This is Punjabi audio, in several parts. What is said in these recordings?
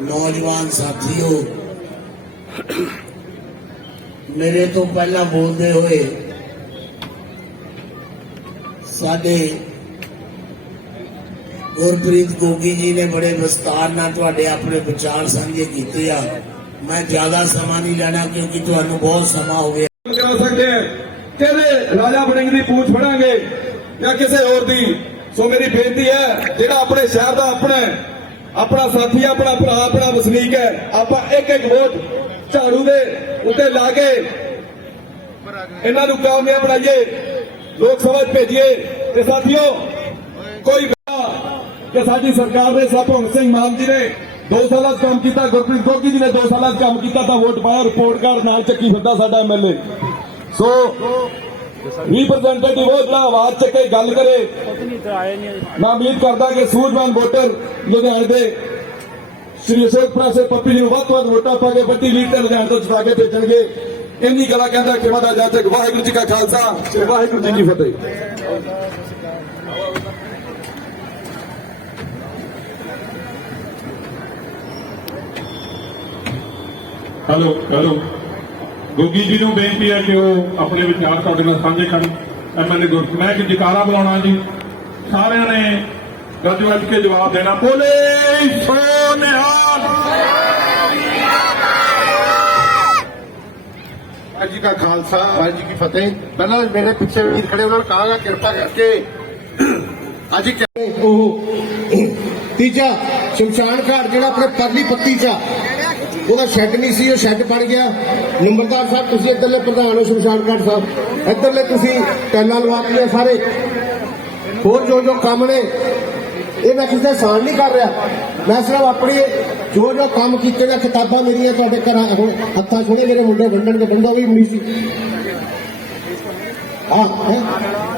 ਨੌਜਵਾਨ ਸਾਥੀਓ, ਮੇਰੇ ਤੋਂ ਪਹਿਲਾਂ ਬੋਲਦੇ ਹੋਏ ਸਾਡੇ ਗੁਰਪ੍ਰੀਤ ਗੋਗੀ ਜੀ ਨੇ ਬੜੇ ਵਿਸਤਾਰ ਨਾਲ ਤੁਹਾਡੇ ਆਪਣੇ ਵਿਚਾਰ ਸਾਂਝੇ ਕੀਤੇ ਆ। ਮੈਂ ਜ਼ਿਆਦਾ ਸਮਾਂ ਨਹੀਂ ਲੈਣਾ ਕਿਉਂਕਿ ਤੁਹਾਨੂੰ ਬਹੁਤ ਸਮਾਂ ਹੋ ਗਿਆ। ਕਰਾ ਸਕਦੇ ਆ। ਕਿਹਦੇ ਰਾਜਾ ਬੜਿੰਗ ਦੀ ਪੂਛ ਫੜਾਂਗੇ ਜਾਂ ਕਿਸੇ ਹੋਰ ਦੀ। ਸੋ ਮੇਰੀ ਬੇਨਤੀ ਹੈ, ਜਿਹੜਾ ਆਪਣੇ ਸ਼ਹਿਰ ਦਾ ਆਪਣਾ ਆਪਣਾ ਸਾਥੀ, ਆਪਣਾ ਭਰਾ, ਆਪਣਾ ਵਸਨੀਕ ਹੈ। ਆਪਾਂ ਇੱਕ ਇੱਕ ਵੋਟ ਝਾੜੂ ਦੇ ਉੱਤੇ ਲਾ ਕੇ ਇਹਨਾਂ ਨੂੰ ਕਾਮਯਾਬ ਬਣਾਈਏ, ਲੋਕ ਸਭਾ 'ਚ ਭੇਜੀਏ। ਤੇ ਸਾਥੀਓ, ਕੋਈ ਕਿ ਸਾਡੀ ਸਰਕਾਰ ਨੇ ਸਤਵੰਤ ਸਿੰਘ ਮਾਨ ਜੀ ਨੇ 2 ਸਾਲਾਂ 'ਚ ਕੰਮ ਕੀਤਾ, ਗੁਰਪ੍ਰੀਤ ਗੋਗੀ ਜੀ ਨੇ 2 ਸਾਲਾਂ 'ਚ ਕੰਮ ਕੀਤਾ ਤਾਂ ਵੋਟ ਪਾਇਆ ਰਿਪੋਰਟ ਕਾਰਡ ਨਾਲ ਚੱਕੀ ਫਿਰਦਾ ਸਾਡਾ ਐਮਐਲਏ ਸੋ ਰਿਪਰੈਜ਼ੈਂਟੇਟਿਵ ਉਹ ਜਿਹੜਾ ਆਵਾਜ਼ ਚੱਕ ਕੇ ਗੱਲ ਕਰੇ। ਮੈਂ ਉਮੀਦ ਕਰਦਾ ਕਿ ਸੂਝਵਾਨ ਵੋਟਰ ਲੁਧਿਆਣੇ ਦੇ ਸ਼੍ਰੀ ਅਸ਼ੋਕ ਪ੍ਰਾਸੇ ਪੱਪੀ ਜੀ ਨੂੰ ਵੱਧ ਤੋਂ ਵੱਧ ਵੋਟਾਂ ਪਾ ਕੇ ਵੱਡੀ ਲੀਡ ਤੇ ਲੁਧਿਆਣੇ ਤੋਂ ਜਿਤਾ ਕੇ ਭੇਜਣਗੇ। ਇੰਨੀ ਗੱਲਾਂ ਕਹਿੰਦਾ ਕਿ ਵਾਦਾ ਜਾਚਕ ਵਾਹਿਗੁਰੂ ਜੀ ਕਾ ਖਾਲਸਾ ਤੇ ਵਾਹਿਗੁਰੂ ਜੀ ਕੀ ਫਤਿਹ। ਹੈਲੋ ਹੈਲੋ ਗੋਗੀ ਜੀ ਨੂੰ ਬੇਨਤੀ ਹੈ ਕਿ ਉਹ ਆਪਣੇ ਵਿਚਾਰ ਤੁਹਾਡੇ ਨਾਲ ਸਾਂਝੇ ਕਰਨ। ਐਮਐਲਏ ਗੁਰਸ ਮੈਂ ਇੱਕ ਜਕਾਰਾ ਬੁਲਾਉਣਾ ਜੀ। ਸਾਰਿਆਂ ਨੇ ਗੱਜ ਵੱਜ ਕੇ ਜਵਾਬ ਦੇਣਾ। ਬੋਲੇ ਸੋ ਨਿਹਾਲ ਵਾਹਿਗੁਰੂ ਜੀ ਕਾ ਖਾਲਸਾ ਵਾਹਿਗੁਰੂ ਜੀ ਕੀ ਫਤਿਹ। ਪਹਿਲਾਂ ਮੇਰੇ ਪਿੱਛੇ ਵੀਰ ਖੜੇ ਉਹਨਾਂ ਨੂੰ ਕਹਾਂਗਾ ਕਿਰਪਾ ਕਰਕੇ ਅੱਜ ਕਿ ਉਹ ਤੀਜਾ ਸ਼ਮਸ਼ਾਨ ਘਾਟ ਜਿਹੜਾ ਆਪਣੇ ਪਰਲੀ ਪੱਤੀ ਚ ਉਹਦਾ ਸ਼ੈੱਡ ਨਹੀਂ ਸੀ, ਉਹ ਸ਼ੈੱਡ ਬਣ ਗਿਆ। ਨੰਬਰਦਾਰ ਸਾਹਿਬ, ਤੁਸੀਂ ਇੱਧਰਲੇ ਪ੍ਰਧਾਨ ਹੋ, ਸ਼ਮਸ਼ਾਨ ਸਾਹਿਬ। ਇੱਧਰਲੇ ਤੁਸੀਂ ਟੈਲਾਂ ਲਵਾਤੀਆਂ ਸਾਰੇ। ਹੋਰ ਜੋ ਜੋ ਕੰਮ ਨੇ, ਇਹ ਮੈਂ ਕਿਸੇ ਦਾ ਸਾਨ ਨਹੀਂ ਕਰ ਰਿਹਾ। ਮੈਂ ਸਿਰਫ ਆਪਣੀ ਜੋ ਜੋ ਕੰਮ ਕੀਤੇ ਨੇ ਕਿਤਾਬਾਂ ਮੇਰੀਆਂ ਤੁਹਾਡੇ ਘਰਾਂ ਹੁਣ ਹੱਥਾਂ ਸੁਣੇ ਮੇਰੇ ਮੁੰਡੇ ਵੰਡਣ ਦੇ ਬੰਦਾ ਵੀ ਨਹੀਂ ਸੀ। ਹਾਂ?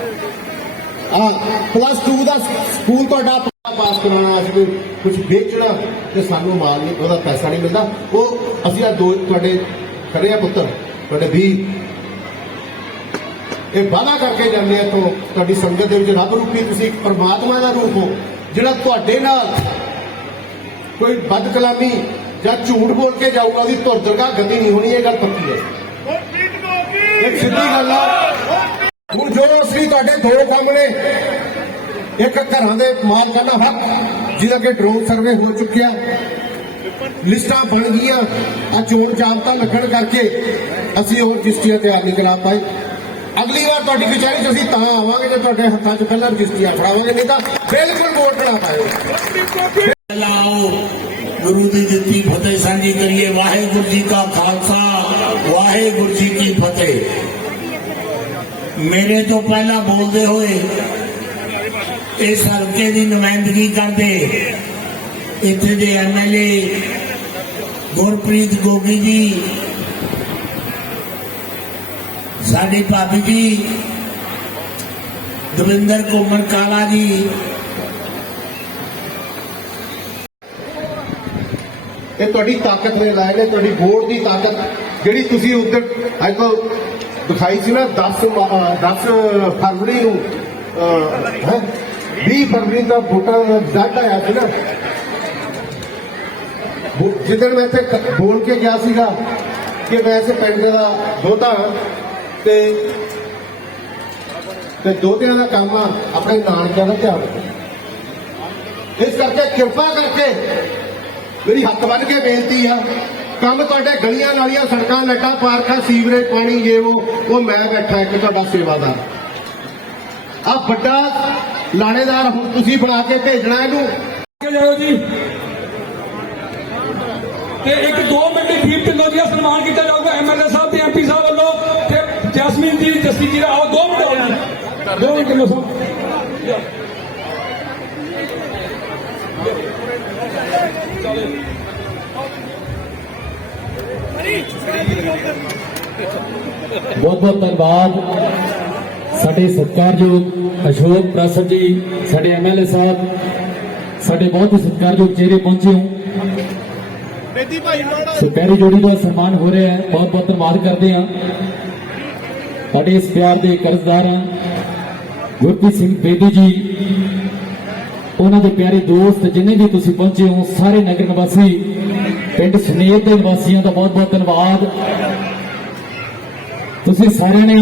ਪਲੱਸ 2 ਦਾ ਸਕੂਲ ਤੁਹਾਡਾ ਪਾਸ ਕਰਾਉਣਾ ਸੀ ਕੁਝ ਵੇਚਣਾ ਤੇ ਸਾਨੂੰ ਮਾਲ ਨਹੀਂ ਉਹਦਾ ਪੈਸਾ ਨਹੀਂ ਮਿਲਦਾ। ਉਹ ਅਸੀਂ ਆ ਦੋ ਤੁਹਾਡੇ ਖੜੇ ਆ ਪੁੱਤਰ ਤੁਹਾਡੇ ਵੀ ਇਹ ਵਾਅਦਾ ਕਰਕੇ ਜਾਂਦੇ ਆ ਤੋਂ ਤੁਹਾਡੀ ਸੰਗਤ ਦੇ ਵਿੱਚ ਰੱਬ ਰੂਪੀ ਤੁਸੀਂ ਇੱਕ ਪਰਮਾਤਮਾ ਦਾ ਰੂਪ ਹੋ ਜਿਹੜਾ ਤੁਹਾਡੇ ਨਾਲ ਕੋਈ ਬਦ ਕਲਾਮੀ ਜਾਂ ਝੂਠ ਬੋਲ ਕੇ ਜਾਊਗਾ ਉਹਦੀ ਧੁਰ ਦਰਗਾਹ ਗੰਦੀ ਨਹੀਂ ਹੋਣੀ ਇਹ ਗੱਲ ਪੱਕੀ ਹੈ। ਇੱਕ ਸਿੱਧੀ ਗੱਲ ਆ। ਹੁਣ ਜੋ ਅਸੀਂ ਤੁਹਾਡੇ ਦੋ ਕੰਮ ਨੇ ਇੱਕ ਘਰਾਂ ਦੇ ਮਾਲਕਾਨਾ ਹੱਕ, ਜਿਹਦਾ ਕਿ ਡਰੋਨ ਸਰਵੇ ਹੋ ਚੁੱਕਿਆ, ਲਿਸਟਾਂ ਬਣ ਗਈਆਂ ਆ ਚੋਣ ਜਾਬਤਾ ਲੱਗਣ ਕਰਕੇ ਅਸੀਂ ਹੋਰ ਰਜਿਸਟਰੀਆਂ ਤਿਆਰ ਨਹੀਂ ਕਰਾ ਪਾਏ। ਅਗਲੀ ਵਾਰ ਤੁਹਾਡੀ ਕਚਹਿਰੀ 'ਚ ਅਸੀਂ ਤਾਂ ਆਵਾਂਗੇ ਜੇ ਤੁਹਾਡੇ ਹੱਥਾਂ 'ਚ ਪਹਿਲਾਂ ਰਜਿਸਟਰੀਆਂ ਫੜਾਵਾਂਗੇ, ਨਹੀਂ ਤਾਂ ਬਿਲਕੁਲ ਵੋਟ ਨਾ ਪਾਇਓ। ਪਹਿਲਾਂ ਆਓ ਗੁਰੂ ਦੀ ਦਿੱਤੀ ਫਤਿਹ ਸਾਂਝੀ ਕਰੀਏ। ਵਾਹਿਗੁਰੂ ਜੀ ਕਾ ਖਾਲਸਾ, ਵਾਹਿਗੁਰੂ ਜੀ ਕੀ ਫਤਿਹ। ਮੇਰੇ ਤੋਂ ਪਹਿਲਾਂ ਬੋਲਦੇ ਹੋਏ ਇਸ ਹਲਕੇ ਦੀ ਨੁਮਾਇੰਦਗੀ ਕਰਦੇ ਇੱਥੇ ਦੇ ਐਮਐਲਏ ਗੁਰਪ੍ਰੀਤ ਗੋਗੀ ਜੀ, ਸਾਡੀ ਭਾਬੀ ਜੀ, ਦਵਿੰਦਰ ਕੁਮਰ ਕਾਲਾ ਜੀ। ਇਹ ਤੁਹਾਡੀ ਤਾਕਤ ਨੇ ਲਾਏ ਨੇ, ਤੁਹਾਡੀ ਬੋਰਡ ਦੀ ਤਾਕਤ ਜਿਹੜੀ ਤੁਸੀਂ ਉਧਰ ਅੱਜ ਤੋਂ ਦਿਖਾਈ ਸੀ ਨਾ 10 ਮਾ- 10 ਫਰਵਰੀ ਨੂੰ ਹੈ 20 ਫਰਵਰੀ ਦਾ ਵੋਟਾਂ ਦਾ ਰਿਜ਼ਲਟ ਆਇਆ ਸੀ ਨਾ। ਵੋ- ਜਿੱਦਣ ਮੈਂ ਇੱਥੇ ਬੋਲ ਕੇ ਗਿਆ ਸੀਗਾ ਕਿ ਮੈਂ ਇਸੇ ਪਿੰਡ ਦਾ ਦੋਤਾ ਤੇ ਤੇ ਦੋਤਿਆਂ ਦਾ ਕੰਮ ਆ, ਆਪਣੇ ਨਾਨਕਿਆਂ ਦਾ ਧਿਆਨ ਇਸ ਕਰਕੇ ਕਿਰਪਾ ਕਰਕੇ ਮੇਰੀ ਹੱਥ ਵੱਢ ਕੇ ਬੇਨਤੀ ਆ ਕੱਲ ਤੁਹਾਡੇ ਗਲੀਆਂ ਨਾਲੀਆਂ, ਸੜਕਾਂ ਲੱਟਾਂ ਪਾਰਕਾਂ, ਸੀਵਰੇਜ, ਪਾਣੀ ਜੇ ਉਹ ਉਹ ਮੈਂ ਬੈਠਾ ਇੱਕ ਤੁਹਾਡਾ ਸੇਵਾਦਾਰ। ਆ ਵੱਡਾ ਲਾਣੇਦਾਰ ਹੁਣ ਤੁਸੀਂ ਬਣਾ ਕੇ ਭੇਜਣਾ ਇਹਨੂੰ। ਕੇ ਜੀ। ਤੇ ਇੱਕ 2 ਮਿੰਟ ਦੀਪ ਢਿੱਲੋਂ ਜੀ ਦਾ ਸਨਮਾਨ ਕੀਤਾ ਜਾਊਗਾ ਐਮਐਲਏ ਸਾਹਿਬ ਤੇ ਐਮਪੀ ਸਾਹਿਬ ਵੱਲੋਂ। ਤੇ ਜੈਸਮੀਨ ਜੀ ਜਸਤੀ ਜੀ ਦਾ ਆਓ 2 ਮਿੰਟ ਹੋ ਜੀ। 2 ਮਿੰਟ ਢਿੱਲੋਂ ਸਾਹਿਬ ਬਹੁਤ ਬਹੁਤ ਧੰਨਵਾਦ। ਸਾਡੇ ਸਤਿਕਾਰਯੋਗ ਅਸ਼ੋਕ ਪ੍ਰਾਸਦ ਜੀ, ਸਾਡੇ ਐਮਐਲਏ ਸਾਹਿਬ, ਸਾਡੇ ਬਹੁਤ ਹੀ ਸਤਿਕਾਰਯੋਗ ਚਿਹਰੇ ਪਹੁੰਚੇ ਹੋ। ਸਰਕਾਰੀ ਜੋੜੀ ਦਾ ਸਨਮਾਨ ਹੋ ਰਿਹਾ ਹੈ। ਬਹੁਤ ਬਹੁਤ ਧੰਨਵਾਦ ਕਰਦੇ ਹਾਂ। ਸਾਡੇ ਇਸ ਪਿਆਰ ਦੇ ਕਰਜ਼ਦਾਰ ਹਾਂ, ਗੁਰਪ੍ਰੀਤ ਸਿੰਘ ਬੇਦੀ ਜੀ। ਉਹਨਾਂ ਦੇ ਪਿਆਰੇ ਦੋਸਤ ਜਿੰਨੇ ਵੀ ਤੁਸੀਂ ਪਹੁੰਚੇ ਹੋ, ਸਾਰੇ ਨਗਰ ਨਿਵਾਸੀ ਪਿੰਡ ਸੁਨੀਲ ਦੇ ਵਾਸੀਆਂ ਦਾ ਬਹੁਤ ਬਹੁਤ ਧੰਨਵਾਦ। ਤੁਸੀਂ ਸਾਰਿਆਂ ਨੇ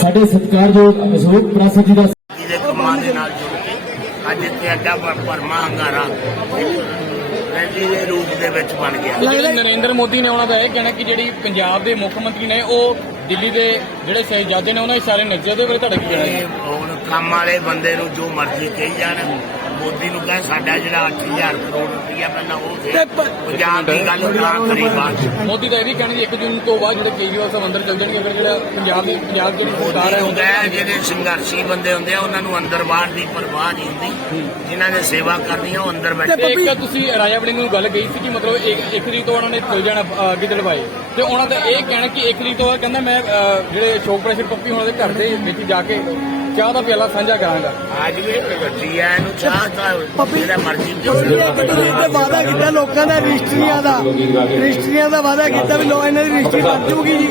ਸਾਡੇ ਸਤਿਕਾਰਯੋਗ ਅਸ਼ੋਕ ਪ੍ਰਾਸਦ ਜੀ ਦਾ ਜਿਹਦੇ ਕੰਮਾਂ ਦੇ ਨਾਲ ਜੁੜ ਕੇ ਅੱਜ ਇੱਥੇ ਅੱਡਾ ਪਰ- ਭਰਮਾ ਹੰਗਾਰਾ ਰੈਲੀ ਦੇ ਰੂਪ ਦੇ ਵਿੱਚ ਬਣ ਗਿਆ। ਨਰਿੰਦਰ ਮੋਦੀ ਨੇ ਉਹਨਾਂ ਦਾ ਇਹ ਕਹਿਣਾ ਕਿ ਜਿਹੜੀ ਪੰਜਾਬ ਦੇ ਮੁੱਖ ਮੰਤਰੀ ਨੇ ਉਹ ਦਿੱਲੀ ਦੇ ਜਿਹੜੇ ਸ਼ਹਿਜ਼ਾਦੇ ਨੇ ਉਹਨਾਂ ਦੇ ਸਾਰੇ ਨੱਚੇ ਦੇ ਬਾਰੇ ਤੁਹਾਡਾ ਕੀ ਕਹਿਣਾ ਹੈ ਹੁਣ ਕੰਮ ਵਾਲੇ ਬੰਦੇ ਨੂੰ ਜੋ ਮਰਜ਼ੀ ਕਹੀ ਜਾਣ ਮੋਦੀ ਨੂੰ ਕਹੇ ਸਾਡਾ ਜਿਹੜਾ 8000 ਕਰੋੜ ਰੁਪਇਆ ਪਹਿਲਾਂ ਉਹ ਦੇ ਪੰਜਾਬ ਦੀ ਗੱਲ ਨਾ ਕਰੀ ਬਾਅਦ। ਮੋਦੀ ਦਾ ਇਹ ਵੀ ਕਹਿਣਾ ਜੀ ਇੱਕ ਜੂਨ ਤੋਂ ਬਾਅਦ ਜਿਹੜੇ ਕੇਜਰੀਵਾਲ ਸਾਹਿਬ ਅੰਦਰ ਚੱਲ ਜਾਣਗੇ ਅਗਰ ਜਿਹੜਾ ਪੰਜਾਬ ਦੀ ਪੰਜਾਬ ਜਿਹੜੀ ਸਰਕਾਰ ਹੈ ਕਹੇ ਜਿਹੜੇ ਸੰਘਰਸ਼ੀ ਬੰਦੇ ਹੁੰਦੇ ਆ ਉਹਨਾਂ ਨੂੰ ਅੰਦਰ ਬਾਹਰ ਦੀ ਪਰਵਾਹ ਨਹੀਂ ਹੁੰਦੀ। ਜਿਨ੍ਹਾਂ ਨੇ ਸੇਵਾ ਕਰਨੀ ਆ ਉਹ ਅੰਦਰ ਬੈਠੇ। ਤੇ ਇੱਕ ਤੁਸੀਂ ਰਾਜਾ ਵੜਿੰਗ ਨੂੰ ਗੱਲ ਕਹੀ ਸੀ ਕਿ ਮਤਲਬ ਇੱਕ ਇੱਕ ਤਰੀਕ ਤੋਂ ਉਹਨਾਂ ਨੇ ਚੱਲ ਜਾਣਾ ਅ, ਗਿੱਦੜਬਾਈ ਤੇ ਉਹਨਾਂ ਦਾ ਇਹ ਕਹਿਣਾ ਕਿ ਇੱਕ ਤਰੀਕ ਤੋਂ ਬਾਅਦ ਕਹਿੰਦਾ ਮੈਂ ਜਿਹੜੇ ਸ਼ੋਕ ਪ੍ਰੈਸ਼ਰ ਪੱਪੀ ਉਹਨਾਂ ਦੇ ਘਰ ਦੇ ਵਿੱਚ ਜਾ ਕੇ ਚਾਹ ਦਾ ਪਿਆਲਾ ਸਾਂਝਾ ਕਰਾਂਗਾ। ਅੱਜ ਵੀ ਗੱਡੀ ਆ ਇਹਨੂੰ ਚਾਹ ਤਾਂ ਜਿਹੜਾ ਮਰਜ਼ੀ ਤੇ ਵਾਅਦਾ ਕੀਤਾ ਲੋਕਾਂ ਦਾ ਰਜਿਸਟਰੀਆਂ ਦਾ। ਰਜਿਸਟਰੀਆਂ ਦਾ ਵਾਅਦਾ ਕੀਤਾ ਵੀ ਲੋ ਇਹਨਾਂ ਦੀ ਰਜਿਸਟਰੀ ਬਣ ਜੂਗੀ ਜੀ।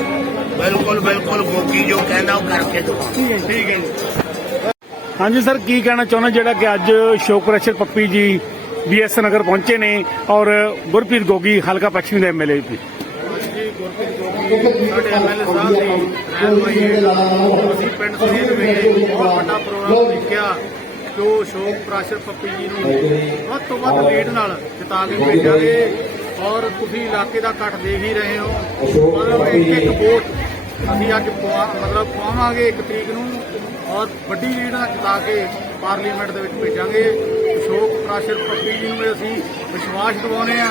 ਬਿਲਕੁਲ ਬਿਲਕੁਲ ਗੋਗੀ ਜੋ ਕਹਿੰਦਾ ਉਹ ਕਰਕੇ ਦਿਖਾਉਂਦਾ ਠੀਕ ਹੈ ਜੀ। ਹਾਂਜੀ ਸਰ ਕੀ ਕਹਿਣਾ ਚਾਹੁੰਦਾ ਜਿਹੜਾ ਕਿ ਅੱਜ ਸ਼ੋਕ ਪ੍ਰੈਸ਼ਰ ਪੱਪੀ ਜੀ ਬੀਐਸ ਨਗਰ ਪਹੁੰਚੇ ਨੇ ਔਰ ਗੁਰਪ੍ਰੀਤ ਗੋਗੀ ਹਲਕਾ ਪੱਛਮੀ ਦੇ ਐਮਐਲਏ ਵੀ। ਸਾਡੇ ਐਮਐਲਏ ਸਾਹਿਬ ਦੀ ਰਹਿਨਮਾਈ ਅਸੀਂ ਪਿੰਡ ਸੁਨੀਲ ਵਿਖੇ ਬਹੁਤ ਵੱਡਾ ਪ੍ਰੋਗਰਾਮ ਦੇਖਿਆ ਜੋ ਸ਼ੋਕ ਪ੍ਰਾਸ਼ਰ ਪੱਪੀ ਜੀ ਨੂੰ ਵੱਧ ਤੋਂ ਵੱਧ ਲੀਡ ਨਾਲ ਜਿਤਾ ਕੇ ਭੇਜਾਂਗੇ ਔਰ ਤੁਸੀਂ ਇਲਾਕੇ ਦਾ ਇਕੱਠ ਦੇਖ ਹੀ ਰਹੇ ਹੋ। ਮਤਲਬ ਇੱਕ ਇੱਕ ਵੋਟ ਅਸੀਂ ਅੱਜ ਮਤਲਬ ਪਾਵਾਂਗੇ ਇੱਕ ਤਰੀਕ ਨੂੰ। ਔਰ ਵੱਡੀ ਲੀਡ ਨਾਲ ਜਿਤਾ ਕੇ ਪਾਰਲੀਮੈਂਟ ਦੇ ਵਿੱਚ ਭੇਜਾਂਗੇ। ਲੋਕ ਪ੍ਰਾਸ਼ਰ ਪੱਪੀ ਨੂੰ ਅਸੀਂ ਵਿਸ਼ਵਾਸ ਦਿਵਾਉਂਦੇ ਆ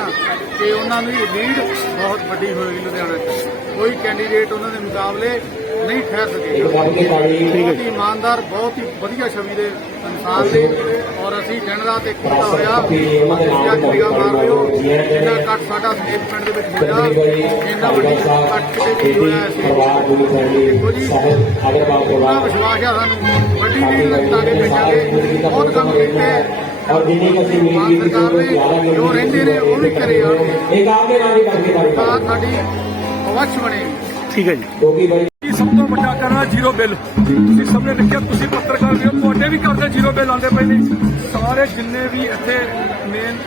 ਕਿ ਉਹਨਾਂ ਦੀ ਲੀਡ ਬਹੁਤ ਵੱਡੀ ਹੋਏਗੀ ਲੁਧਿਆਣਾ 'ਚ। ਕੋਈ ਕੈਂਡੀਡੇਟ ਉਹਨਾਂ ਦੇ ਮੁਕਾਬਲੇ ਨਹੀਂ ਠਹਿਰ ਸਕੇ। ਬਹੁਤ ਹੀ ਇਮਾਨਦਾਰ, ਬਹੁਤ ਹੀ ਵਧੀਆ ਛਵੀ ਦੇ ਇਨਸਾਨ ਨੇ ਔਰ ਅਸੀਂ ਦਿਨ ਰਾਤ ਇੱਕ ਹੁੰਦਾ ਹੋਇਆ ਤੁਸੀਂ ਅੱਜ ਨਿਗਾਹ ਮਾਰ ਰਹੇ ਹੋ, ਜਿੰਨਾ ਕੱਟ ਸਾਡਾ ਸਟੇਟਮੈਂਟ ਦੇ ਵਿੱਚ ਹੋਇਆ ਇੰਨਾ ਵੱਡੀ ਕੱਟ ਕਿਤੇ ਵੀ ਹੋਇਆ ਸੀ ਦੇਖੋ ਜੀ, ਪੂਰਾ ਵਿਸ਼ਵਾਸ ਆ ਸਾਨੂੰ। ਵੱਡੀ ਲੀਡ ਲੱਗਦਾ ਕੇ ਭੇਜਾਂਗੇ, ਬਹੁਤ ਕੰਮ ਕੀਤੇ। ਔਰ ਜਿੰਨੀ ਅਸੀਂ ਉਮੀਦ ਕੀਤੀ ਉਹ ਜੋ ਰਹਿੰਦੇ ਨੇ ਉਹ ਵੀ ਕਰੇ ਆਉਣਗੇ ਇੱਕ ਆਪਦੇ ਨਾਲ ਹੀ ਕਰਕੇ ਤਾਂ ਸਾਡੀ ਅਵਸ਼ ਬਣੇਗੀ ਠੀਕ ਹੈ ਜੀ। ਸਭ ਤੋਂ ਵੱਡਾ ਕਰਨਾ ਜ਼ੀਰੋ ਬਿੱਲ। ਤੁਸੀਂ ਸਭ ਨੇ ਦੇਖਿਆ ਤੁਸੀਂ ਪੱਤਰਕਾਰ ਵੀ ਹੋ ਤੁਹਾਡੇ ਵੀ ਕਰਦੇ ਜ਼ੀਰੋ ਬਿੱਲ ਆਉਂਦੇ ਪਏ ਨੇ। ਸਾਰੇ ਜਿੰਨੇ ਵੀ ਇੱਥੇ ਮੇਨ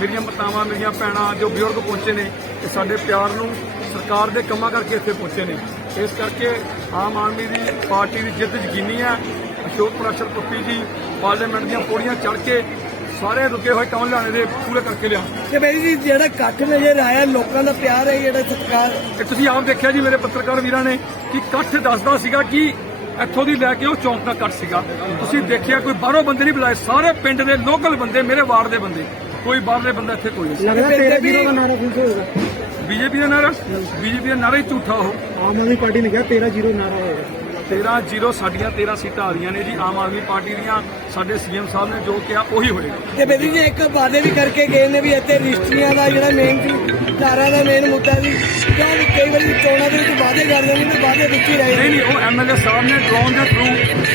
ਮੇਰੀਆਂ ਮਾਤਾਵਾਂ ਮੇਰੀਆਂ ਭੈਣਾਂ ਜੋ ਬਜ਼ੁਰਗ ਪਹੁੰਚੇ ਨੇ ਇਹ ਸਾਡੇ ਪਿਆਰ ਨੂੰ ਸਰਕਾਰ ਦੇ ਕੰਮਾਂ ਕਰਕੇ ਇੱਥੇ ਪਹੁੰਚੇ ਨੇ। ਇਸ ਕਰਕੇ ਆਮ ਆਦਮੀ ਦੀ ਪਾਰਟੀ ਦੀ ਜਿੱਤ ਯਕੀਨੀ ਹੈ ਅਸ਼ੋਕ ਪ੍ਰਾਸ਼ਰ ਪੱਪੀ ਜੀ ਪਾਰਲੀਮੈਂਟ ਦੀਆਂ ਪੌੜੀਆਂ ਚੜ੍ਹ ਕੇ ਸਾਰੇ ਰੁਕੇ ਹੋਏ ਟਾਉਨ ਲਾਣੇ ਦੇ ਪੂਰੇ ਕਰਕੇ ਲਿਆ। ਤੇ ਬਈ ਜੀ ਜਿਹੜਾ ਇਕੱਠ ਨਜ਼ਰ ਆਇਆ ਲੋਕਾਂ ਦਾ ਪਿਆਰ ਹੈ ਜਿਹੜਾ ਸਤਿਕਾਰ? ਇਹ ਤੁਸੀਂ ਆਪ ਦੇਖਿਆ ਜੀ ਮੇਰੇ ਪੱਤਰਕਾਰ ਵੀਰਾਂ ਨੇ ਕਿ ਇਕੱਠ ਦੱਸਦਾ ਸੀਗਾ ਕਿ ਇੱਥੋਂ ਦੀ ਲੈ ਕੇ ਉਹ ਚੌਂਕ ਦਾ ਇਕੱਠ ਸੀਗਾ। ਤੁਸੀਂ ਦੇਖਿਆ ਕੋਈ ਬਾਹਰੋਂ ਬੰਦੇ ਨਹੀਂ ਬੁਲਾਏ ਸਾਰੇ ਪਿੰਡ ਦੇ ਲੋਕਲ ਬੰਦੇ ਮੇਰੇ ਵਾਰਡ ਦੇ ਬੰਦੇ। ਕੋਈ ਬਾਹਰਲੇ ਬੰਦਾ ਇੱਥੇ ਕੋਈ ਨਹੀਂ। ਲੱਗਦਾ ਤੇਰੇ ਵੀਰੋ ਦਾ ਨਾਰਾ ਖੁਸ਼ ਹੋਏਗਾ। ਬੀਜੇਪੀ ਦਾ ਨਾਰਾ? ਬੀਜੇਪੀ ਦਾ ਨਾਰਾ ਹੀ ਝੂਠਾ ਉਹ। ਆਮ ਆਦਮੀ ਪਾਰਟੀ ਨੇ ਕਿਹਾ 13 ਜ਼ੀਰੋ ਨਾਰਾ ਹੋਏਗਾ। 13 ਜ਼ੀਰੋ ਸਾਡੀਆਂ 13 ਸੀਟਾਂ ਆ ਰਹੀਆਂ ਨੇ ਜੀ ਆਮ ਆਦਮੀ ਪਾਰਟੀ ਦੀਆਂ ਸਾਡੇ ਸੀਐਮ ਸਾਹਿਬ ਨੇ ਜੋ ਕਿਹਾ ਉਹੀ ਹੋਏਗਾ। ਤੇ ਬੇਦੀ ਜੀ ਇੱਕ ਵਾਅਦੇ ਵੀ ਕਰਕੇ ਗਏ ਨੇ ਵੀ ਇੱਥੇ ਰਜਿਸਟਰੀਆਂ ਦਾ ਜਿਹੜਾ ਮੇਨ ਸੀ ਧਾਰਾ ਦਾ ਮੇਨ ਮੁੱਦਾ ਸੀ ਵੀ ਕਈ ਵਾਰੀ ਚੋਣਾਂ ਦੇ ਵਿੱਚ ਵਾਅਦੇ ਕਰ ਦਿੰਦੇ ਨੇ ਵਾਅਦੇ ਵਿੱਚ ਹੀ ਰਹੇ ਨਹੀਂ ਨਹੀਂ ਉਹ ਐਮਐਲਏ ਸਾਹਿਬ ਨੇ ਡਰੋਨ ਦੇ ਥਰੂ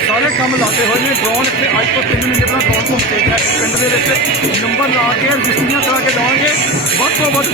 ਸਾਰੇ ਕੰਮ ਲਾਤੇ ਹੋਏ ਨੇ। ਡਰੋਨ ਇੱਥੇ ਅੱਜ ਤੋਂ 3 ਮਹੀਨੇ ਪਹਿਲਾਂ ਡਰੋਨ ਘੁੰਮ ਕੇ ਗਿਆ ਪਿੰਡ ਦੇ ਵਿੱਚ ਨੰਬਰ ਲਾ ਕੇ ਰਜਿਸਟਰੀਆਂ ਕਰਾ ਕੇ ਦੇਵਾਂਗੇ। ਵੱਧ ਤੋਂ ਵੱਧ